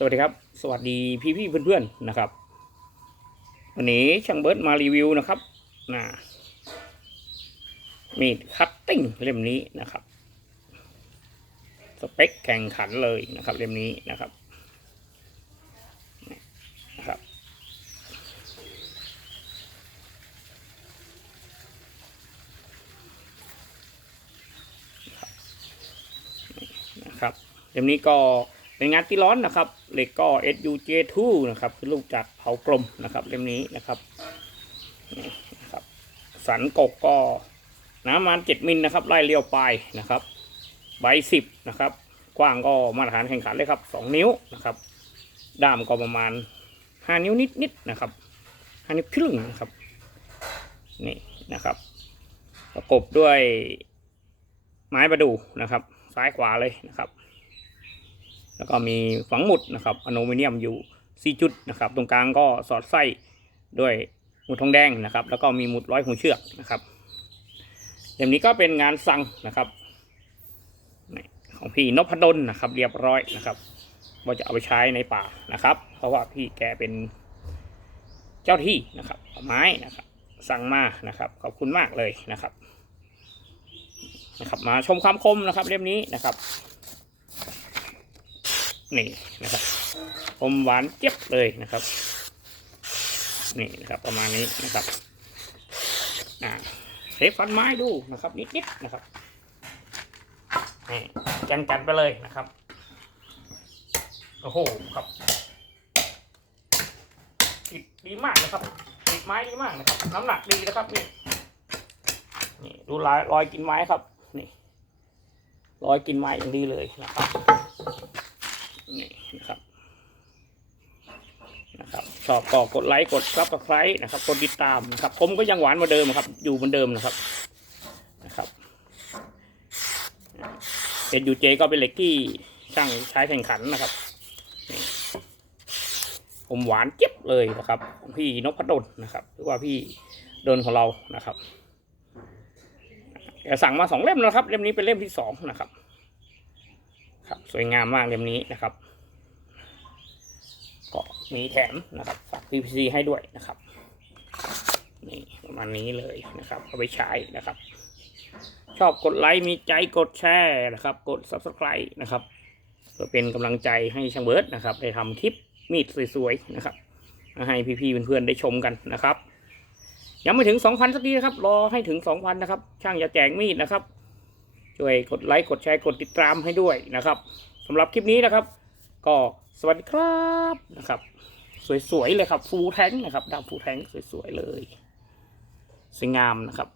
สวัสดีครับ สวัสดีพี่พี่เพื่อนๆนะครับ วันนี้ช่างเบิร์ดมารีวิวนะครับนะมีดคัตติ้งเล่มนี้นะครับ สเปคแข่งขันเลยนะครับ เล่มนี้นะครับนะครับ นะครับ เล่มนี้ก็ เป็นงานที่ร้อนนะครับเหล็กก็ SUJ2 นะครับคือลูกจากเผากลมนะครับเล่มนี้นะครับนี่นะครับ สันกกก็หนาประมาณ7มิลนะครับไล่เลี้ยวปลายนะครับ ใบสิบนะครับ กว้างก็มาตรฐานแข่งขันเลยครับ2นิ้วนะครับ ด้ามก็ประมาณ5นิ้วนิดๆนะครับ5นิ้วครึ่งนะครับนี่นะครับ ประกบด้วยไม้ประดูนะครับ ซ้ายขวาเลยนะครับ แล้วก็มีฝังหมุดนะครับอลูมิเนียมอยู่ 4 จุดนะครับ ตรงกลางก็สอดไส้ด้วยหมุดทองแดงนะครับ แล้วก็มีหมุดร้อยหูเชือกนะครับเล่มนี้ก็เป็นงานสั่งนะครับของพี่นพดลนะครับ เรียบร้อยนะครับว่าจะเอาไปใช้ในป่านะครับ เพราะว่าพี่แกเป็นเจ้าที่นะครับไม้นะครับ สั่งมานะครับขอบคุณมากเลยนะครับนะครับ มาชมความคมนะครับเล่มนี้นะครับ นี่นะครับคมหวานเจี๊ยบเลยนะครับ นี่นะครับประมาณนี้นะครับอ่าเทฟันไม้ดูนะครับ นิดๆนะครับนี่จันจันๆไปเลยนะครับโอ้โหครับติดดีมากนะครับติดไม้ดีมากนะครับ น้ำหนักดีนะครับนี่นี่ดูรอยรอยกินไม้ครับ นี่รอยกินไม้อย่างดีเลยนะครับ นะครับนะครับชอบก็กดไลค์กดซับสไครต์นะครับกดติดตามนะครับ ผมก็ยังหวานเหมือนเดิมครับ อยู่เหมือนเดิมนะครับนะครับเอ็นยูเจก็เป็นเหล็กที่ช่างใช้แข่งขันนะครับ ผมหวานเจี๊ยบเลยนะครับ พี่นพดลนะครับ หรือว่าพี่ดนของเรานะครับแกสั่งมาสองเล่มแล้วครับ เล่มนี้เป็นเล่มที่สองนะครับ ครับ สวยงามมากเล่มนี้นะครับ ก็มีแถมนะครับฝาก PPC ให้ด้วยนะครับนี่ประมาณนี้เลยนะครับเอาไปใช้นะครับ ชอบกดไลค์มีใจกดแชร์นะครับ กด Subscribe นะครับเพื่อเป็นกำลังใจให้ช่างเบิร์ดนะครับได้ทำคลิปมีดสวยๆนะครับให้พี่ๆเพื่อนๆได้ชมกันนะครับยังไม่ถึง 2,000 สักทีนะครับ รอให้ถึง 2,000 นะครับ ช่างอย่าแจกมีดนะครับ ช่วยกดไลค์ กดแชร์ กดติดตามให้ด้วยนะครับสำหรับคลิปนี้นะครับ ก็ สวัสดีครับนะครับ สวยๆเลยครับฟูแทงนะครับดาวฟูแทงสวยๆเลยสวยงามนะครับ